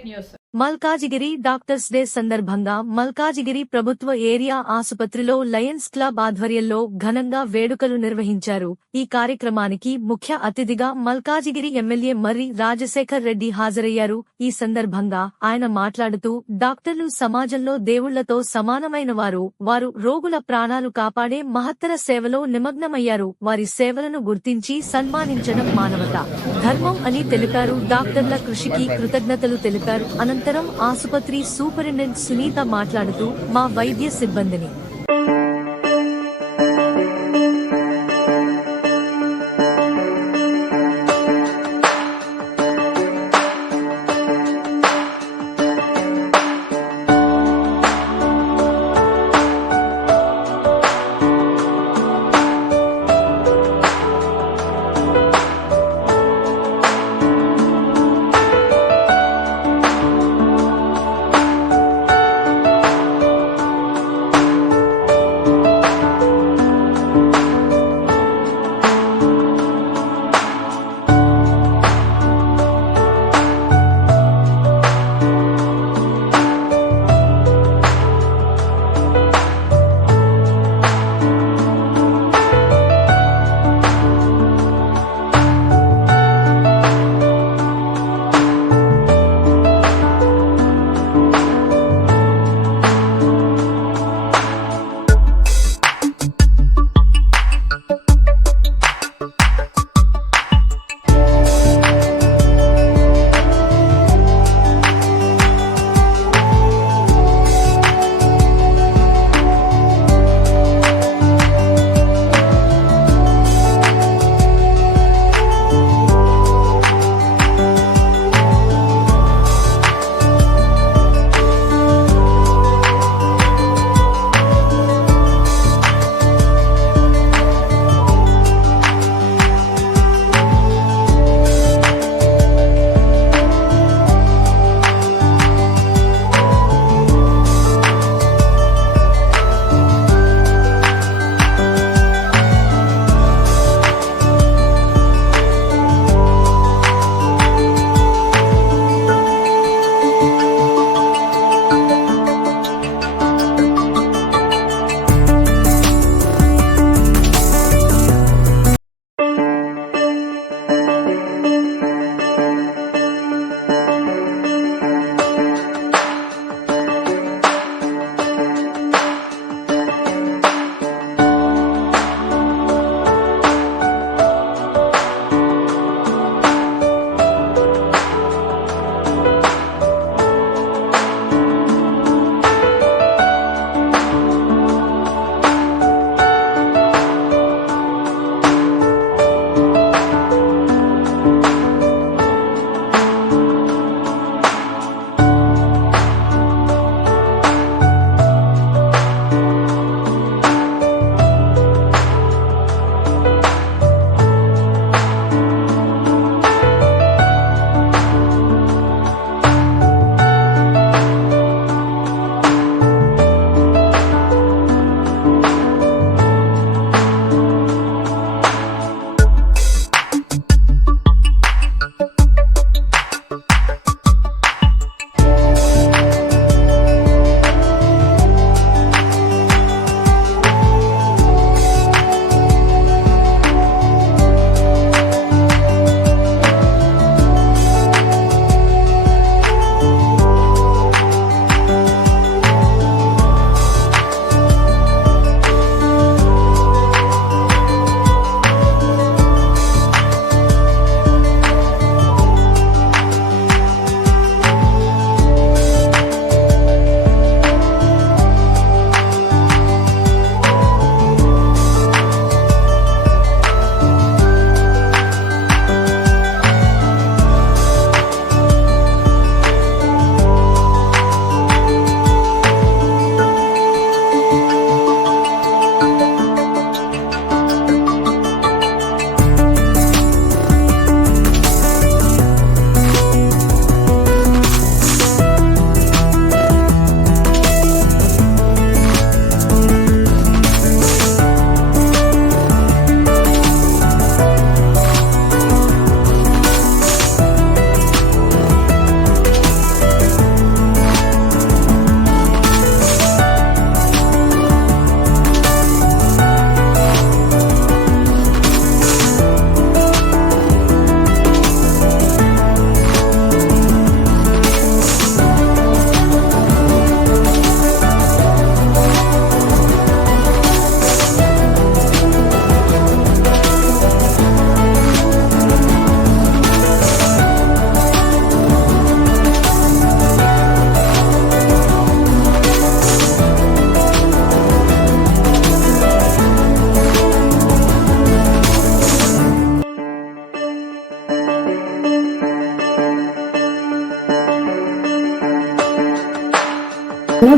Fake news. Malkajgiri doctors day సందర్భంగా మల్కాజిగిరి ప్రభుత్వ area ఆసుపత్రిలో లయన్స్ క్లబ్ ఆధ్వర్యంలో ఘనంగా వేడుకలు నిర్వహించారు. ఈ కార్యక్రమానికి ముఖ్య అతిథిగా మల్కాజిగిరి ఎమ్మెల్యే మర్రి రాజశేఖర్ రెడ్డి హాజరయ్యారు. ఈ సందర్భంగా ఆయన మాట్లాడుతూ డాక్టర్లు సమాజంలో దేవుళ్లతో సమానమైన వారు రోగుల ప్రాణాలు కాపాడే మహత్తర సేవలో నిమగ్నమయ్యారు. వారి సేవలను గుర్తించి సన్మానించడం మానవత, ధర్మం అని తెలిపారు. డాక్టర్ల కృషికి కృతజ్ఞతలు తెలిపారు. అనంతరం ఆసుపత్రి సూపరింటెండెంట్ సునీత మాట్లాడుతూ మా వైద్య సిబ్బందిని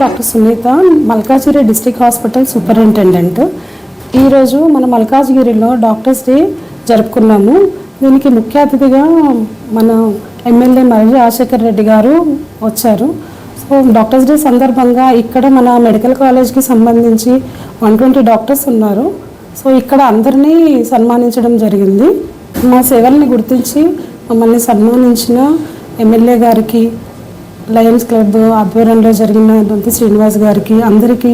doctor Sunita, Malkajgiri district hospital superintendent. ఈరోజు మన మల్కాజిగిరిలో డాక్టర్స్ డే జరుపుకున్నాము. దీనికి ముఖ్య అతిథిగా మన ఎమ్మెల్యే మర్రి రాజశేఖర్ రెడ్డి గారు వచ్చారు. సో డాక్టర్స్ డే సందర్భంగా ఇక్కడ మన మెడికల్ కాలేజ్కి సంబంధించి 120 డాక్టర్స్ ఉన్నారు. సో ఇక్కడ అందరినీ సన్మానించడం జరిగింది. మా సేవల్ని గుర్తించి మమ్మల్ని సన్మానించిన ఎమ్మెల్యే గారికి, లయన్స్ క్లబ్ ఆధ్వర్యంలో జరిగిన దొంతి శ్రీనివాస్ గారికి, అందరికీ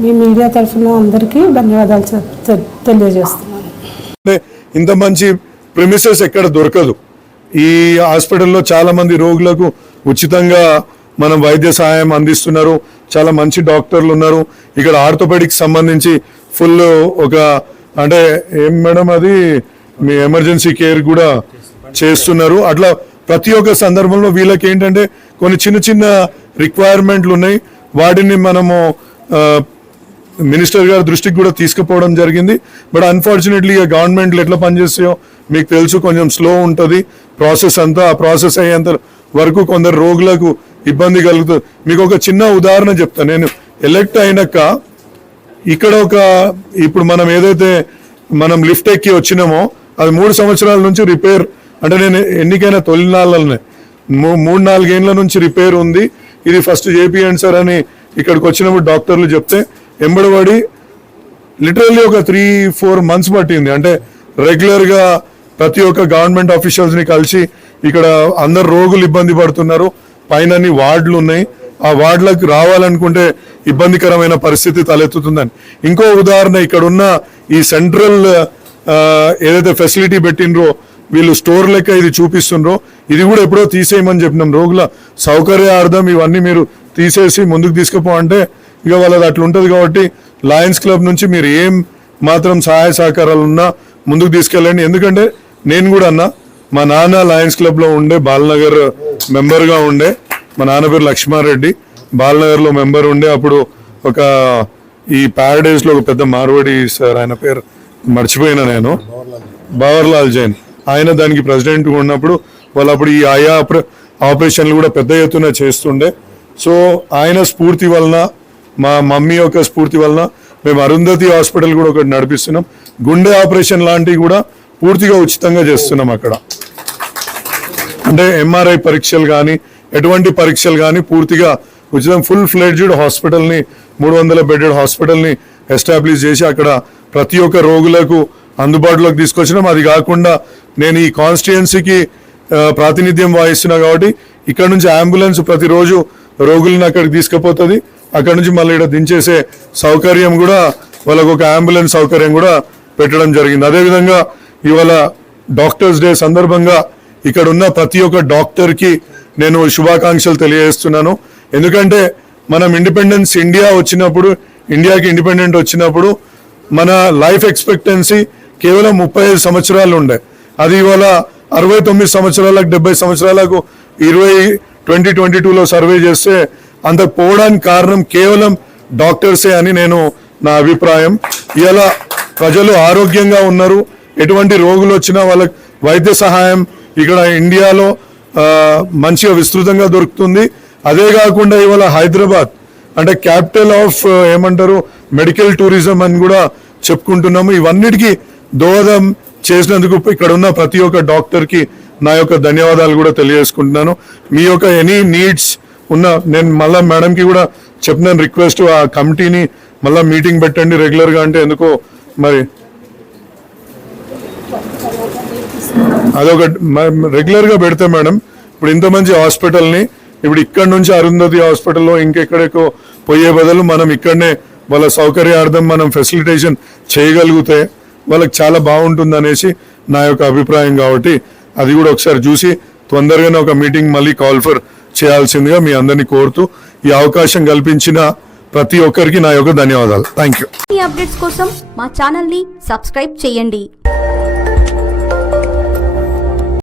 మీ మీడియా తరఫున అందరికీ ధన్యవాదాలు తెలియజేస్తున్నాను. ఇంత మంచి ప్రిమిసెస్ ఎక్కడ దొరకదు. ఈ హాస్పిటల్లో చాలా మంది రోగులకు ఉచితంగా మనం వైద్య సహాయం అందిస్తున్నారు. చాలా మంచి డాక్టర్లు ఉన్నారు. ఇక్కడ ఆర్థోపెడిక్ సంబంధించి ఫుల్ ఒక అంటే ఏం మేడం అది మీ ఎమర్జెన్సీ కేర్ కూడా చేస్తున్నారు. అట్లా ప్రతి ఒక్క సందర్భంలో వీళ్ళకి ఏంటంటే కొన్ని చిన్న చిన్న రిక్వైర్మెంట్లు ఉన్నాయి. వాటిని మనము మినిస్టర్ గారి దృష్టికి కూడా తీసుకుపోవడం జరిగింది. బట్ అన్ఫార్చునేట్లీ గవర్నమెంట్లు ఎట్లా పనిచేస్తాయో మీకు తెలుసు, కొంచెం స్లో ఉంటుంది ప్రాసెస్ అంతా. ఆ ప్రాసెస్ అయ్యేంత వరకు కొందరు రోగులకు ఇబ్బంది కలుగుతుంది. మీకు ఒక చిన్న ఉదాహరణ చెప్తాను. నేను ఎలక్ట్ అయినాక ఇక్కడ ఇప్పుడు మనం ఏదైతే మనం లిఫ్ట్ ఎక్కి వచ్చినామో అది 3 సంవత్సరాల నుంచి రిపేర్, అంటే నేను ఎన్నికైనా తొలినాళ్ళనే 3-4 ఏళ్ళ నుంచి రిపేర్ ఉంది. ఇది ఫస్ట్ చేపియండి సార్ అని ఇక్కడికి వచ్చినప్పుడు డాక్టర్లు చెప్తే ఎంబడబడి లిటరల్లీ ఒక 3-4 మంత్స్ పట్టింది. అంటే రెగ్యులర్గా ప్రతి ఒక్క గవర్నమెంట్ ఆఫీషియల్స్ని కలిసి ఇక్కడ అందరు రోగులు ఇబ్బంది పడుతున్నారు. పైన వార్డులు ఉన్నాయి. ఆ వార్డులకు రావాలనుకుంటే ఇబ్బందికరమైన పరిస్థితి తలెత్తుతుందని. ఇంకో ఉదాహరణ, ఇక్కడ ఉన్న ఈ సెంట్రల్ ఏదైతే ఫెసిలిటీ పెట్టినరో వీళ్ళు స్టోర్ లెక్క ఇది చూపిస్తుండ్రో ఇది కూడా ఎప్పుడో తీసేయమని చెప్పినాం. రోగుల సౌకర్యార్థం ఇవన్నీ మీరు తీసేసి ముందుకు తీసుకుపో అంటే ఇక వాళ్ళది అట్లా ఉంటుంది. కాబట్టి లయన్స్ క్లబ్ నుంచి మీరు ఏం మాత్రం సహాయ సహకారాలు ఉన్నా ముందుకు తీసుకెళ్ళండి. ఎందుకంటే నేను కూడా అన్నా, మా నాన్న లయన్స్ క్లబ్లో ఉండే, బాలనగర్ మెంబర్గా ఉండే. మా నాన్న పేరు లక్ష్మారెడ్డి, బాలనగర్లో మెంబర్ ఉండే. అప్పుడు ఒక ఈ ప్యారడైజ్లో ఒక పెద్ద మార్వాడి సార్, ఆయన పేరు మర్చిపోయినా నేను, బవర్లాల్ జైన్, ఆయన దానికి ప్రెసిడెంట్గా ఉన్నప్పుడు వాళ్ళు అప్పుడు ఈ ఆయా ఆపరేషన్లు కూడా పెద్ద ఎత్తున చేస్తుండే. సో ఆయన స్ఫూర్తి వలన, మా మమ్మీ యొక్క స్ఫూర్తి వలన మేము అరుంధతి హాస్పిటల్ కూడా ఒకటి నడిపిస్తున్నాం. గుండె ఆపరేషన్ లాంటివి కూడా పూర్తిగా ఉచితంగా చేస్తున్నాం అక్కడ. అంటే ఎంఆర్ఐ పరీక్షలు కానీ ఎటువంటి పరీక్షలు కానీ పూర్తిగా ఉచితం. ఫుల్ ఫ్లెడ్జ్డ్ హాస్పిటల్ని, 300 బెడెడ్ హాస్పిటల్ని ఎస్టాబ్లిష్ చేసి అక్కడ ప్రతి ఒక్క రోగులకు అందుబాటులోకి తీసుకొచ్చినాం. అది కాకుండా నేను ఈ కాన్స్టిట్యుయెన్సీకి ప్రాతినిధ్యం వహిస్తున్నా కాబట్టి ఇక్కడ నుంచి అంబులెన్స్ ప్రతిరోజు రోగులను అక్కడికి తీసుకుపోతుంది. అక్కడ నుంచి మళ్ళీ ఇక్కడ దించేసే సౌకర్యం కూడా, వాళ్ళకు ఒక అంబులెన్స్ సౌకర్యం కూడా పెట్టడం జరిగింది. అదేవిధంగా ఇవాళ డాక్టర్స్ డే సందర్భంగా ఇక్కడ ఉన్న ప్రతి ఒక్క డాక్టర్కి నేను శుభాకాంక్షలు తెలియజేస్తున్నాను. ఎందుకంటే మనం ఇండిపెండెన్స్ ఇండియాకి ఇండిపెండెంట్ వచ్చినప్పుడు మన లైఫ్ ఎక్స్పెక్టెన్సీ కేవలం 35 సంవత్సరాలు ఉండే. అది ఇవాళ 69 సంవత్సరాలకు 70 సంవత్సరాలకు 2022లో సర్వే చేస్తే అంత పోవడానికి కారణం కేవలం డాక్టర్సే అని నా అభిప్రాయం. ఇలా ప్రజలు ఆరోగ్యంగా ఉన్నారు. ఎటువంటి రోగులు వచ్చినా వాళ్ళకి వైద్య సహాయం ఇక్కడ ఇండియాలో మంచిగా విస్తృతంగా దొరుకుతుంది. అదే కాకుండా ఇవాళ హైదరాబాద్ అంటే క్యాపిటల్ ఆఫ్ మెడికల్ టూరిజం అని కూడా చెప్పుకుంటున్నాము. ఇవన్నిటికీ దోహదం చేసినందుకు ఇక్కడ ఉన్న ప్రతి ఒక్క డాక్టర్కి నా యొక్క ధన్యవాదాలు కూడా తెలియజేసుకుంటున్నాను. మీ యొక్క ఎనీ నీడ్స్ నేను మళ్ళీ మేడంకి కూడా చెప్పినాను, రిక్వెస్ట్ ఆ కమిటీని మళ్ళీ మీటింగ్ పెట్టండి రెగ్యులర్గా. అంటే ఎందుకో మరి అదొక రెగ్యులర్గా పెడితే మేడం, ఇప్పుడు ఇంత మంచి హాస్పిటల్ని ఇప్పుడు ఇక్కడ నుంచి అరుంధతి హాస్పిటల్లో ఇంకెక్కడెక్కో పోయే బదులు మనం ఇక్కడనే వాళ్ళ సౌకర్యార్థం మనం ఫెసిలిటేషన్ చేయగలిగితే వాళ్ళకి చాలా బాగుంటుంది అనేసి నా యొక్క అభిప్రాయం. కాబట్టి అది కూడా ఒకసారి చూసి తొందరగానే ఒక మీటింగ్ మళ్ళీ కాల్ ఫర్ చేయాల్సిందిగా మీ అందరినీ కోరుతూ ఈ అవకాశం కల్పించిన ప్రతి ఒక్కరికి నా యొక్క ధన్యవాదాలు. Thank you. ఈ అప్డేట్స్ కోసం మా ఛానల్ ని సబ్స్క్రైబ్ చేయండి.